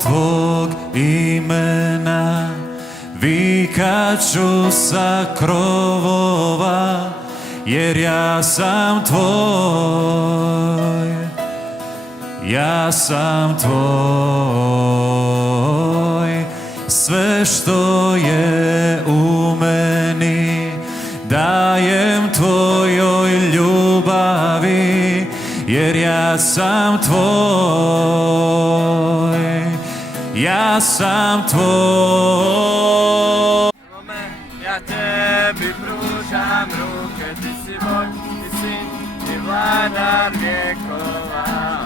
tvog imena, vikat ću sa krovova, jer ja sam tvoj, ja sam tvoj. Sve što je u meni dajem tvojoj ljubavi, jer ja sam tvoj, ja sam tvoj. Ja tebi pružam ruke, ti si Bog, ti sin i vladar vjekova,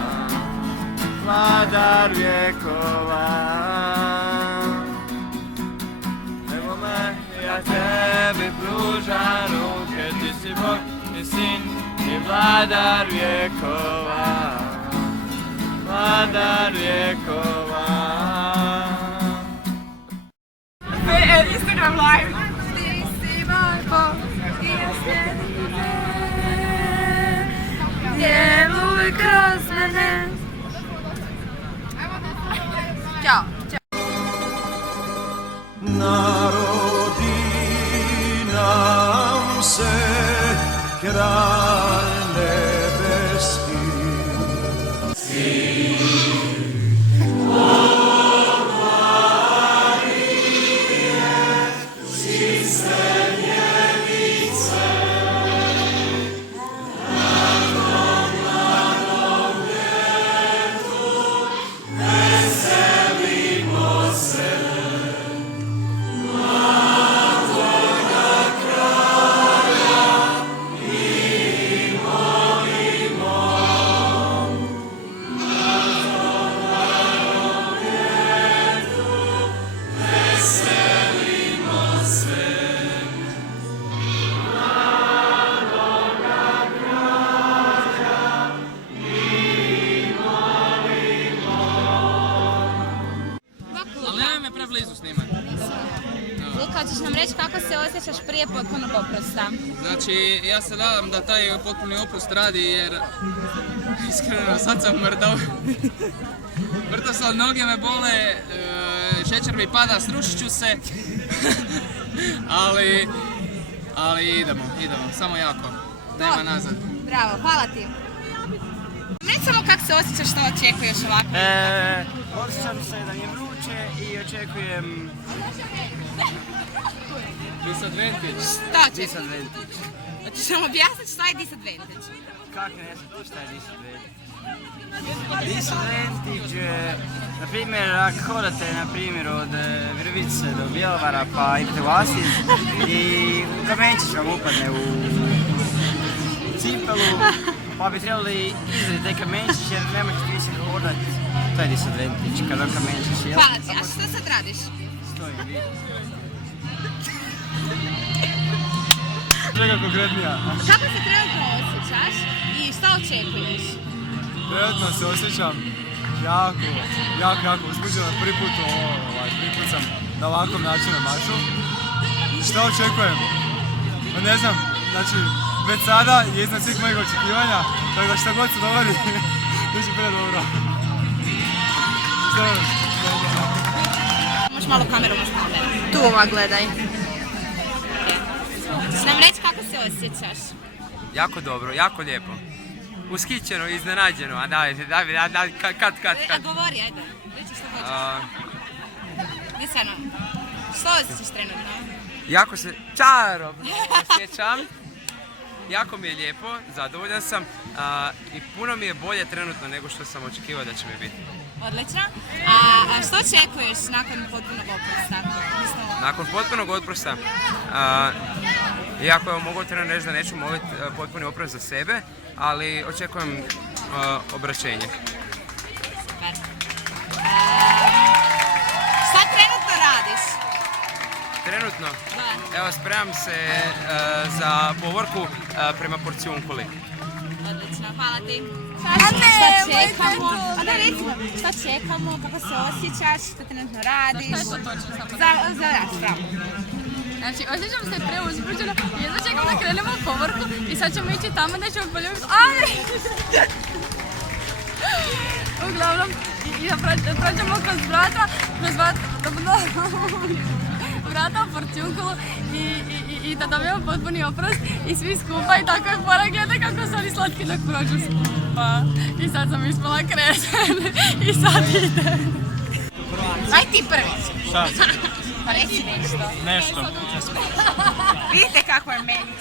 vladar vjekova. Evo me, ja tebi pružam ruke, ti si Bog, ti sin i vladar vjekova, vladar vjekova. Instagram live. Ti si moj Bog i ja slijedim te. Djeluj kroz mene. Ćao. Narodi nam se kralj nebeski. Luka, hoćeš nam reći kako se osjećaš prije potpunog oprosta? Znači, ja se nadam da taj potpuni oprost radi jer iskreno sad sam mrtav. Mrtav sam, noge me bole, šećer mi pada, srušit ću se. ali idemo, samo jako. Nema nazad. Bravo, hvala ti. Reći samo kako se osjećaš, što očekuješ ovako? Osjećam se da mi je vruće i očekujem Disadvantage. Što očekuješ? disadvantage. Hoćeš nam objasniti što je disadvantage? Kako ne znam šta je disadvantage? Disadvantage je, na primjer, ako hodate na primjer od Virovice do Bjelovara pa idete u Asis i kamenčić vam upadne u cipelu, pa bi trebali izraditi taj kamenčić jer ne možete više hodati. To je disadvantage, kada kamenčić je. Hvala ti, a što sad radiš? Stojim, vidim. Čega konkretnija? Kako se trenutno osjećaš i što očekuješ? Trenutno se osjećam jako uzbuđeno. Prvi put sam na ovakvom načinu mašu. Što očekujem? Pa ne znam, znači već sada je iznad svih mojih očekivanja, tako da šta god se dogodi, biće prije dobro. Možeš malo kameru, Tu ova gledaj. Hoćeš nam reći kako se osjećaš? Jako dobro, jako lijepo. Ushićeno, iznenađeno, a daj, kad. Govori, ajde, reći što hoćeš. Ne stvarno, što osjećaš trenutno? Jako se čarobno osjećam. Jako mi je lijepo, zadovoljan sam i puno mi je bolje trenutno nego što sam očekivao da će mi biti. Odlično. A što očekuješ nakon potpunog oprosta? Nakon potpunog oprosta, iako evo mogu otvoreno reći da neću moliti potpuni oprost za sebe, ali očekujem obraćenje. Super. Šta trenutno radiš? Trenutno? Da. Evo, spremam se za povorku prema Porcijunkuli. Odlično, hvala ti. A ne, Šta čekamo? A da recimo, šta čekamo, kako se osjećaš, što trenutno radiš? Šta je to točno samo? Za raspravu. Znači, osjećam se preuzbuđeno, jedno čekam da krenemo u povorku i sad ćemo ići tamo da ćemo poljubiti. Aj! uglavnom, i da prođemo kroz vrata u Portjunkulu i da dobijemo potpuni oprost i svi skupa i tako je fora gledaj kako su oni slatki dok prođu skupa. I sad sam ispala kresen i sad idem. Aj ti prvi. Šta? Pa reci nešto. Nešto. Vidite kako je meni.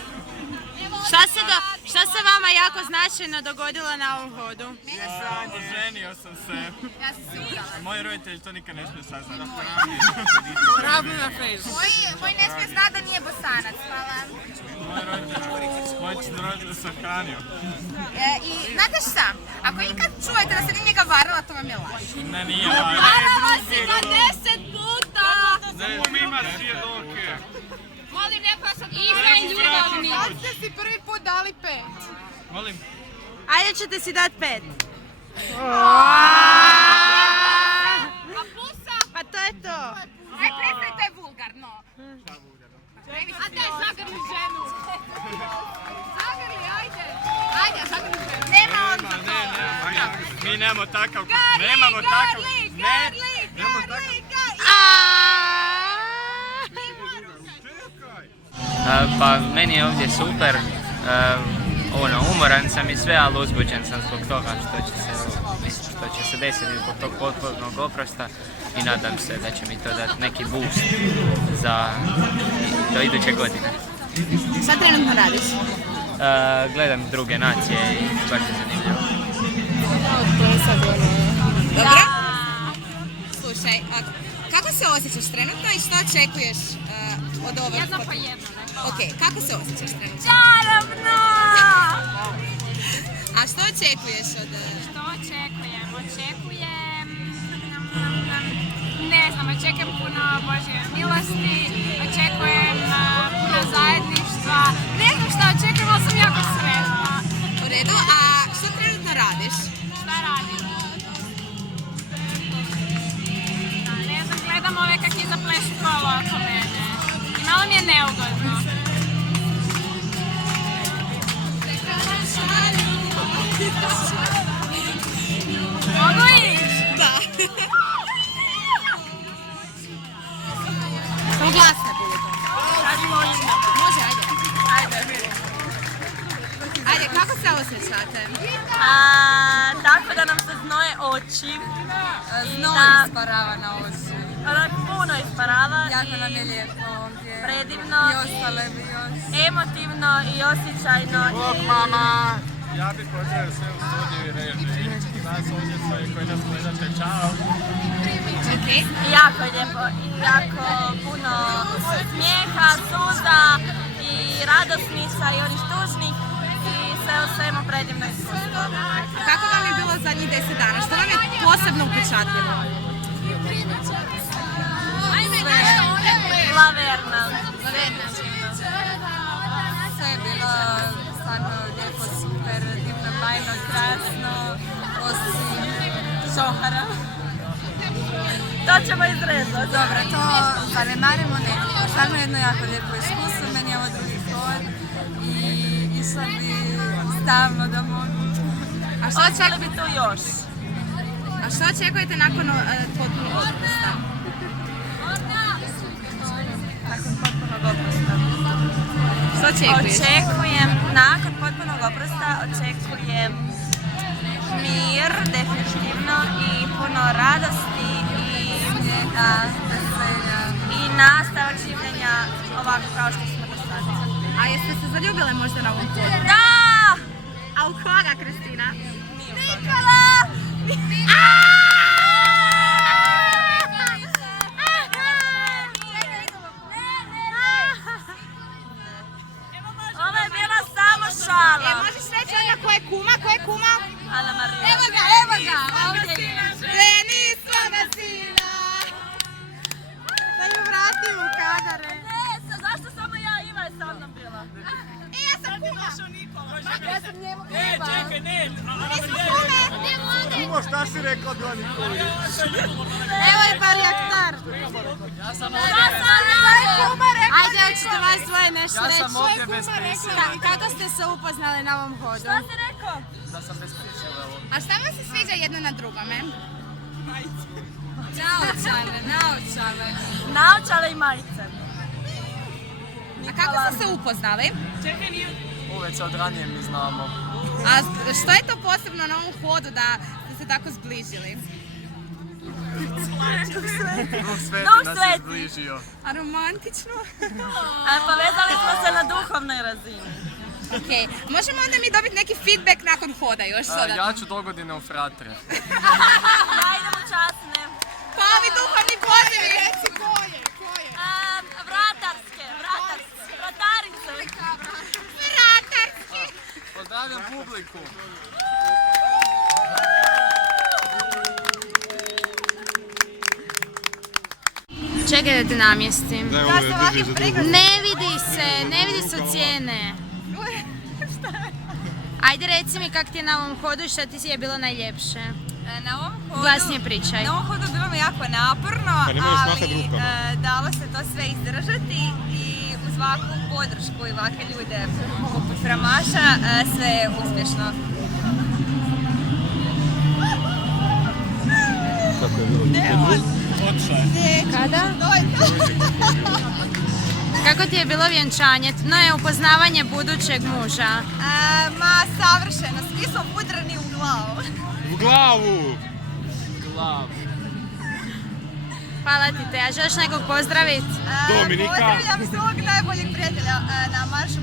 Šta se vama jako značajno dogodilo na ovom hodu? Oženio sam se. Ja sam se ugrala. Moji roditelji to nikad ne smiju saznati. Moj ne smije znati da nije Bosanac, hvala. Moj roditelj sam hranio. I znate šta? Ako ikad čujete da se nije njega varala, to vam je laž. Ne, nije važno. Varala si ga 10 puta! Ne, ima svjedoke. Molim, ne pa sad i ljubavni. Sad ste si prvi put dali 5. Molim. Ajde ćete si dati 5. A pusa? Pa to je to. Aj, prestaj, to je vulgarno. Šta vulgarno? A daj, zagrli ženu. Zagrli, ajde. Ajde, zagrli ženu. Nema on za to. Mi nemamo takav... Nemamo takav... Pa meni je ovdje super, umoran sam i sve, ali uzbuđen sam zbog toga što će se desiti zbog tog potpunog oprosta i nadam se da će mi to dati neki boost do iduće godine. Šta trenutno radiš? Gledam druge nacije i baš je zanimljivo. Dobro. Slušaj, kako se osjećaš trenutno i što očekuješ od ovog? Jedno po jedno, ne? Ok, kako se osjećaš trenutno? Čarobno! A što očekuješ od... Što očekujem? Očekujem... Ne znam, očekujem puno Božje milosti, očekujem puno zajedništva. Ne znam šta očekujem, ali sam jako sretna. U redu, a što trenutno radiš? Šta radim? Ne znam, gledam ove kak je zaplešu kolo oko mene. I malo mi je neugodno. Mogu ići? Da. Samo glasne budete. Može, ajde. Ajde, kako se osjećate? Tako da nam se znoje oči. Znoj isparava na oči. Puno isparava. Jako nam je lijepo ovdje. Predivno. I ostale bi još. Emotivno i osjećajno. Bog, mama! Ja bih pozdravio sve u studiju i režiji. Nas ovdje svoji koji nas gledate, čao! Jako je lijepo. I jako puno smijeha, suza i radosnica i onih tužnih. I sve u svemu predivno iskustvo. Kako vam je bilo zadnjih 10 dana? Što vam je posebno upečatljivo? Laverna. Sve je bilo stvarno lijepo, super, divno, bajno, krasno, osim šohara. To ćemo izrezati. Dobro, to zanemarimo nekako. Stvarno jedno jako lijepo iskustvo, meni je ovo drugi hod i išla bi stavno da mogu. A što Hoće bi tu još? A što očekujete nakon potpunog otpusta? Nakon potpunog oprosta. Što očekuješ? Očekujem, nakon potpunog oprosta, očekujem mir, definitivno, i puno radosti i nastavak življenja ovako kao što smo do sada. A jeste se zaljubile možda na ovom hodu? Da! A u koga, Kristina? Nikola! Ovo je bila samo šala. Možeš reći onda ko je kuma? Ko je kuma? Ana Marija. Evo ga! Ovdje je. Denisova sina! Da ju vrati u kadare. Zašto samo ja i Iva je sa mnom bila? Ja sam kuma! Ja sam njemu Čekaj, ne! Kumo, šta si rekla bila Nikoli? Evo je barjaktar. Ja sam Ajde, hoćete vas dvoje nešto reći. ovdje bez prisile. Kako ste se upoznali na ovom hodu? Šta si rekao? Da sam bez pričeva, evo. A šta vam se sviđa jedno na drugome? Naočale i majice. A kako ste se upoznali? Uveć od ranije mi znamo. A što je to posebno na ovom hodu da ste se tako zbližili? Duh Sveti Duh nas je Sveti. zbližio. A romantično? Povezali smo se na duhovnoj razini. Ok, možemo onda mi dobiti neki feedback nakon hoda još dodatno? Ja ću dogodine u fratre. Ja idem u časne. Pa ovi duhovni pozivi! Reci Vratarice. Vratarski! Pozdravljam publiku. Čekaj da te namjestim. Ne vidi se od cijene. Ajde reci mi kak ti je na ovom hodu i šta ti je bilo najljepše. Na ovom hodu... Glasnije pričaj. Na ovom hodu bilo mi jako naporno, ali dalo se to sve izdržati i uz ovakvu podršku i ovakve ljude poput Framaša sve je uspješno. Kada? Kako ti je bilo vjenčanje? No je upoznavanje budućeg muža. Savršeno, svi smo pudrani u glavu. U glavu! Glav. Hvala ti te. A želiš nekog pozdraviti? Dominika. Pozdravljam svog najboljeg prijatelja na maršu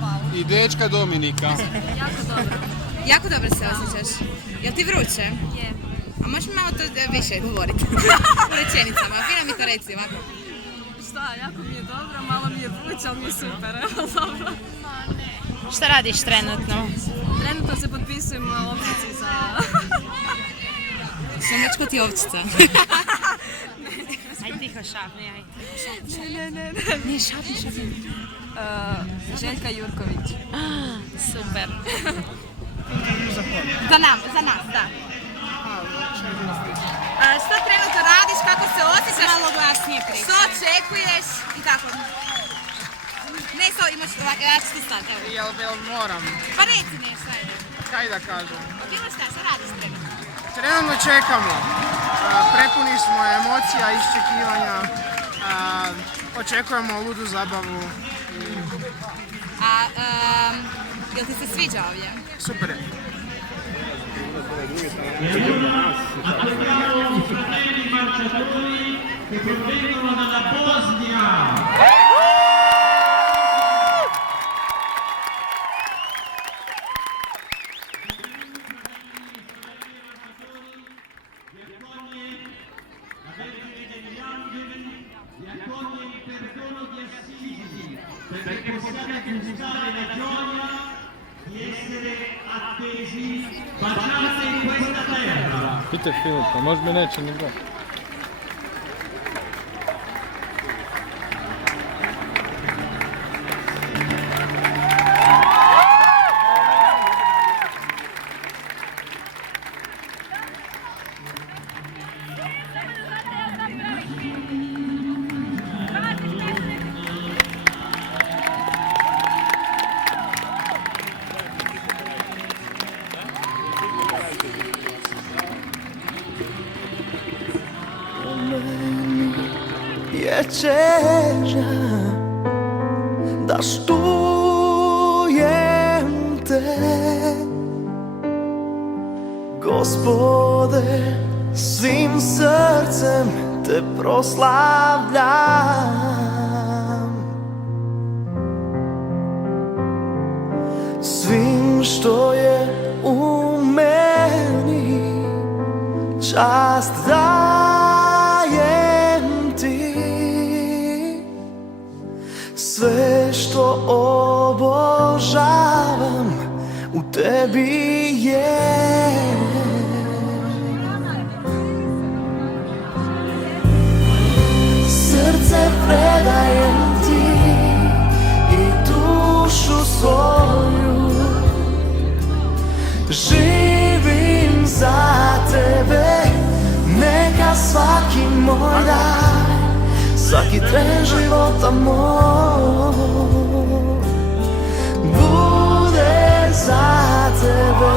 Pavu. I dečka Dominika. Jako dobro se osjećaš. Jel ti vruće? Je. A možeš mi malo to više govoriti? U rečenicama, fino mi to reci ovako. Šta, jako mi je dobro, malo mi je vruće, ali mi je super, evo dobro. Šta radiš trenutno? Trenutno se potpisujem na opcici za... Šemačko ti ovčica. Aj tiho šapni, aj. Ne. Ne, šapni. Željka Jurković. Super. Za nas, da. Što trenutno radiš, kako se osjećaš? Malo glasnije pričaj. Što očekuješ i tako. Ne, imaš ovako, ja ću ti sad, evo. Jel moram? Pa reci nešto, ajde. Kaj da kažem? Bilo šta radiš trenutno? Trenutno čekamo. Prepuni smo emocija, iščekivanja. Očekujemo ludu zabavu. Jel ti se sviđa ovdje? Super je. Pite Filipa, možda mi neće ni gledati. Je čežnja da štujem te, Gospode, svim srcem te proslavljam. Svim što je u meni, čast dajem ti. Sve što obožavam u tebi je. Srce predajem ti i dušu svoju. Živim za tebe, neka svaki moj dan, svaki tren života moj bude za tebe.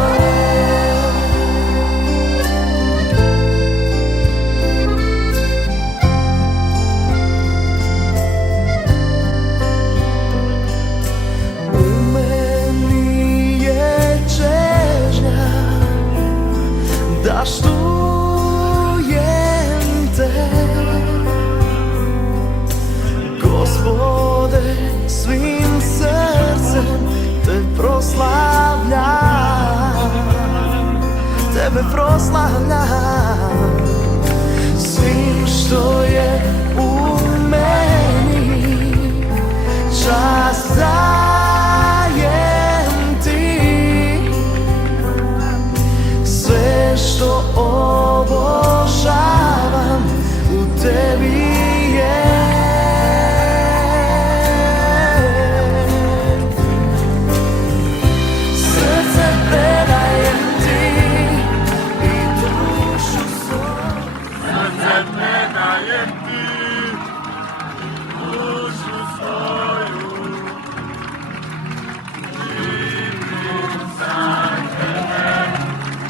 svim srcem te proslavljam, tebe proslavljam, svim što je u meni, čast dajem ti, sve što obožavam u tebi je. Srce predajem ti i dušu svoju. Srce predajem ti i dušu svoju. Živim za tebe,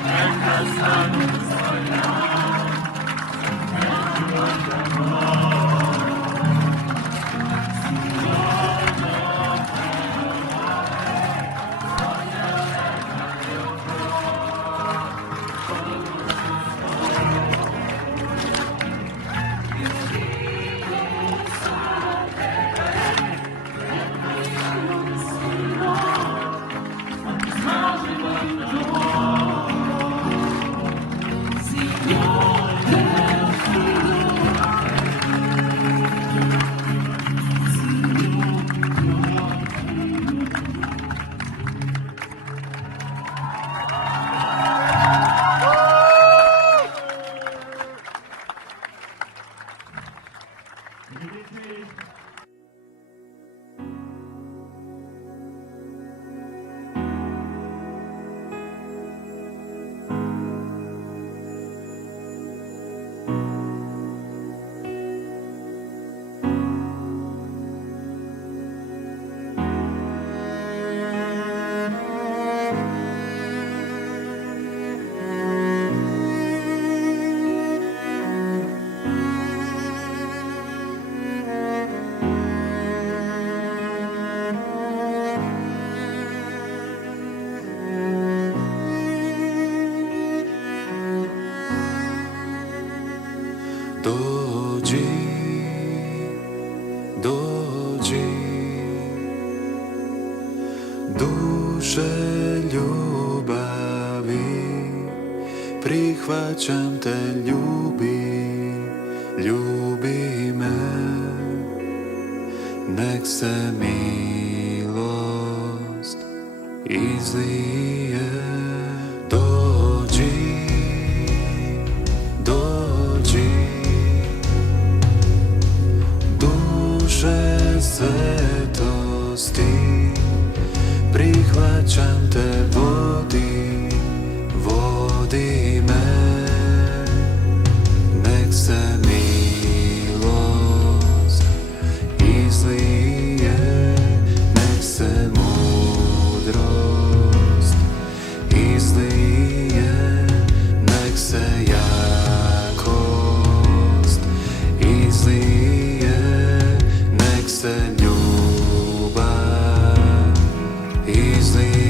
neka sam tvoja. Dođi, dođi, duše ljubavi, prihvaćam te, ljubi, ljubi me, nek se milost izlije. Dođi, dođi, duše svetosti, prihvaćam te, vodi, vodi me, nek se milost izlije, nek se mudrost izlije, nek se jakost izlije, nek se ljubav izlije.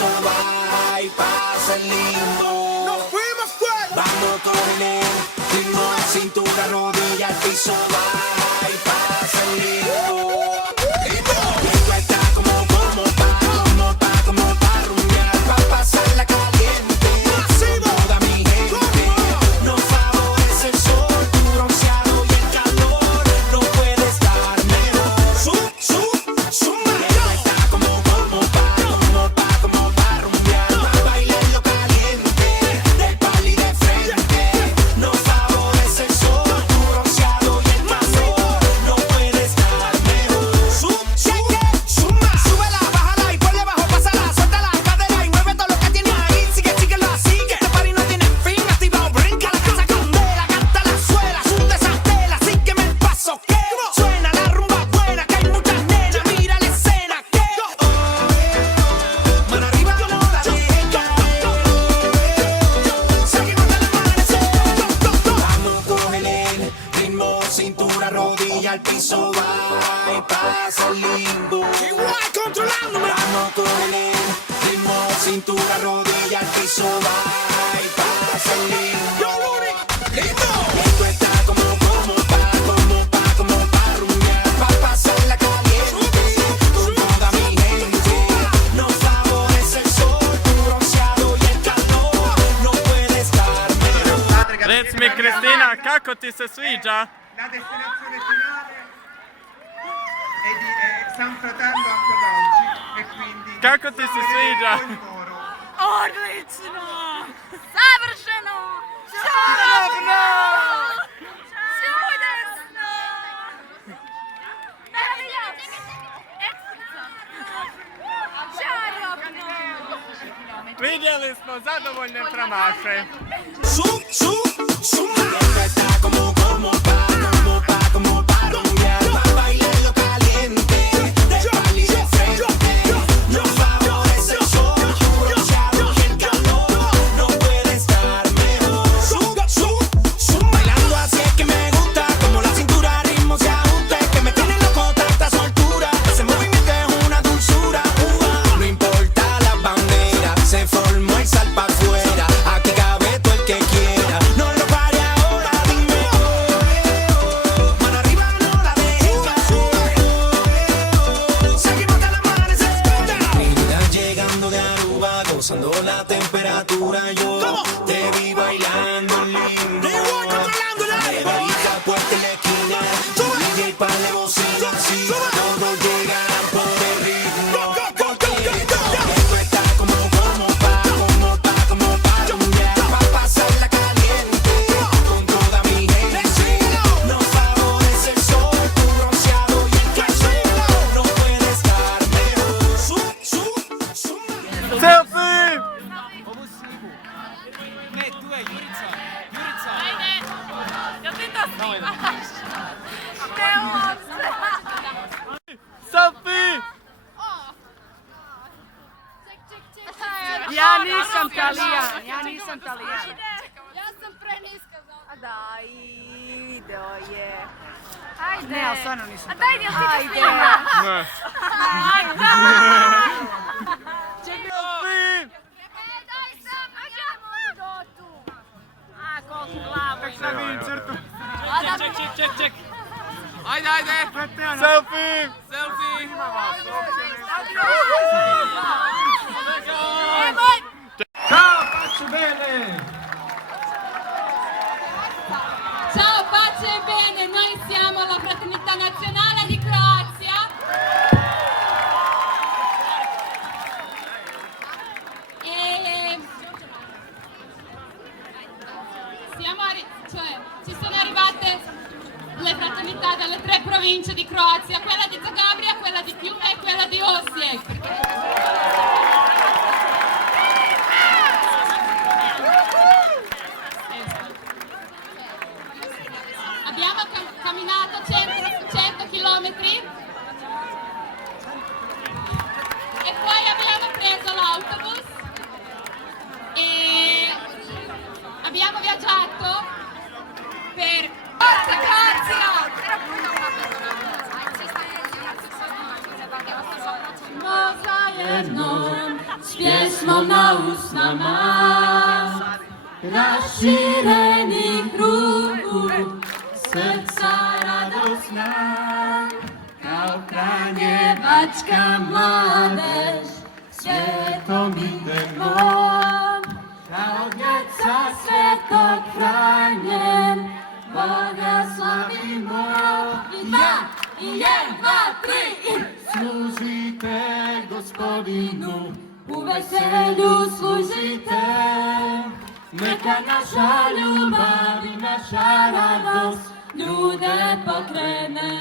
piso va y pasa el limbo. Nos fuimos fuera. Vamos con el ritmo de cintura, rodilla, al piso va y pasa el limbo. Esto está como pa' rumbear, pa' pasarla caliente. Toda mi gente nos favorece el sol, tu bronceado y el calor. No puede estar mejor. Suma. Esto está como pa' rumbear, pa' bailarlo caliente. Del pali de frente nos favorece el sol, tu bronceado y el calor. No puede estar mejor. Suma. Súbela, bájala y ponle bajo, pásala, suelta la cadera y mueve todo lo que tienes ahí. Síguelo así, que este party no tiene fin. Activado, brinca la casa candela, canta la suela, sunde esa tela, sígueme el paso que suena la rumba buena, que hay muchas nenas, mira la escena que mano arriba no la dejes caer. Seguimos hasta el amanecer. Vamos, cógele el ritmo, cintura, rodilla, al piso va y pasa el limbo. Igual controlándome. Vamos, cógele el ritmo, cintura, rodilla, al piso va y pasa el limbo. Esto está como pa' rumbear, pa' pasarla caliente. Con toda mi gente nos favorece el sol, tu bronceado y el calor. No puede estar mejor. Reci mi Kristina, kako ti se sviđa? La destinazione finale è di San Fratello anche ad oggi e quindi Kako ti se sviđa? Odlično! Savršeno! Čarobno! Čudesno! Čarobno! Vidjeli smo zadovoljne pramaše. Suma. Esto está como pa' rumbear, pa' bailarlo caliente. Del pali de frente nos favorece el sol, tu bronceado y el calor. No puede estar mejor. Bailando así es que me gusta, como la cintura al ritmo se ajusta. Es que me tiene loco tanta soltura, ese movimiento es una dulzura. No importa la bandera, se formó el sal pa' afuera. Aquí cabe todo el que quiera. No lo pare ahora, dime mano arriba no la dejes caer. Seguimos hasta el amanecer. Mira llegando de Aruba, gozando la temperatura. Yo te vi bailando lindo. Neverita, puerta en la esquina, DJ pa' de bocina, así todos llegan por el ritmo. Esto está como pa' rumbear, pa' pasarla caliente. Con toda mi gente nos favorece el sol, tu bronceado y el calor. No puede estar mejor. Selfie! Ne, tu je Jurica. Jel ti to snimaš? Ne uopće! Selfie! Ja nisam Talijan. Ja sam preniska za ovo. Daj, video je. Ajde. Ne, ali stvarno nisam. A daj, jel ti to snimaš? Ne. Ajde. Selfie! Daj sam, a ja mogu tu. A, koliko glavu ima. Sad vidim crtu. Ček. Ajde. Selfie! Selfie. Ciao, faccio bene! Ciao, pace e bene, noi siamo la Fraternità Nazionale di Croazia. Ci sono arrivate le fraternità dalle 3 province di Croazia, quella di Zagabria, quella di Fiume e quella di Osijek. Abbiamo camminato 100 chilometri e poi abbiamo preso l'autobus e abbiamo viaggiato per Croazia! No zajedno nama, raširenih ruku, srca radosna, kao Franjevačka mladež, svijetom idemo, kao djeca Svetog Franje, Boga slavimo. I jedan, dva, tri i služite Gospodinu, u veselju služite, neka naša ljubav i naša radost ljude pokrene.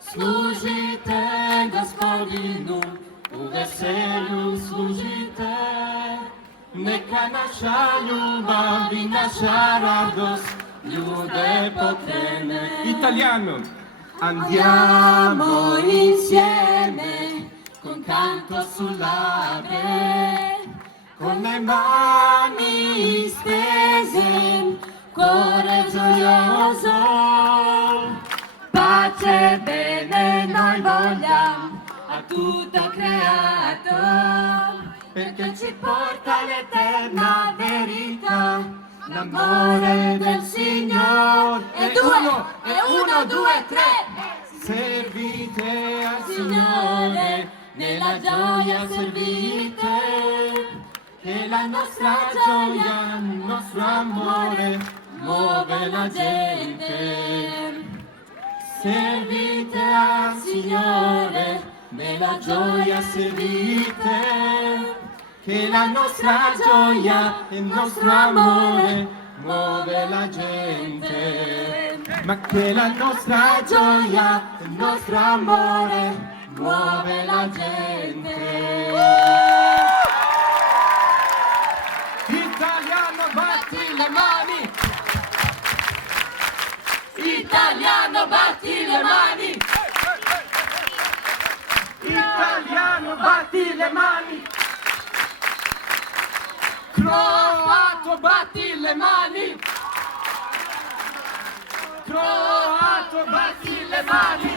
Služite Gospodinu, u veselju služite, neka naša ljubav i naša radost ljude pokrene. Italiano. Andiamo insieme con canto sull'ape, con le mani stese, cuore gioioso, pace e bene noi vogliamo a tutto creato, perché ci porta l'eterna verità, l'amore del Signore. E uno, due, tre. Servite al Signore, nella gioia servite, che la nostra gioia, il nostro amore muove la gente. Servite al Signore, nella gioia servite, che la nostra gioia, il nostro amore muove la gente. Ma che la nostra gioia, il nostro amore muove la gente. Italiano, batti le mani! Italiano, batti le mani! Italiano, batti le mani! Croato, batti le mani! Croato, batti le mani!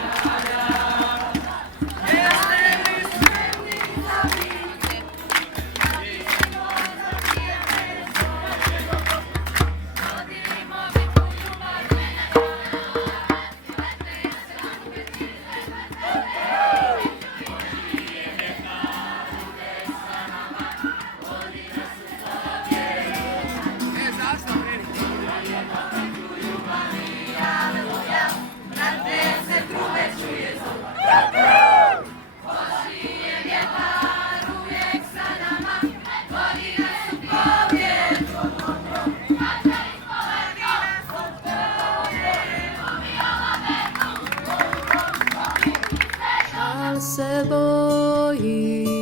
Se bojim,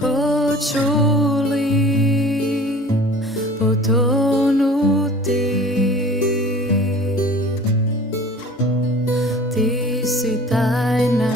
hoću li potonuti. Ti si tajna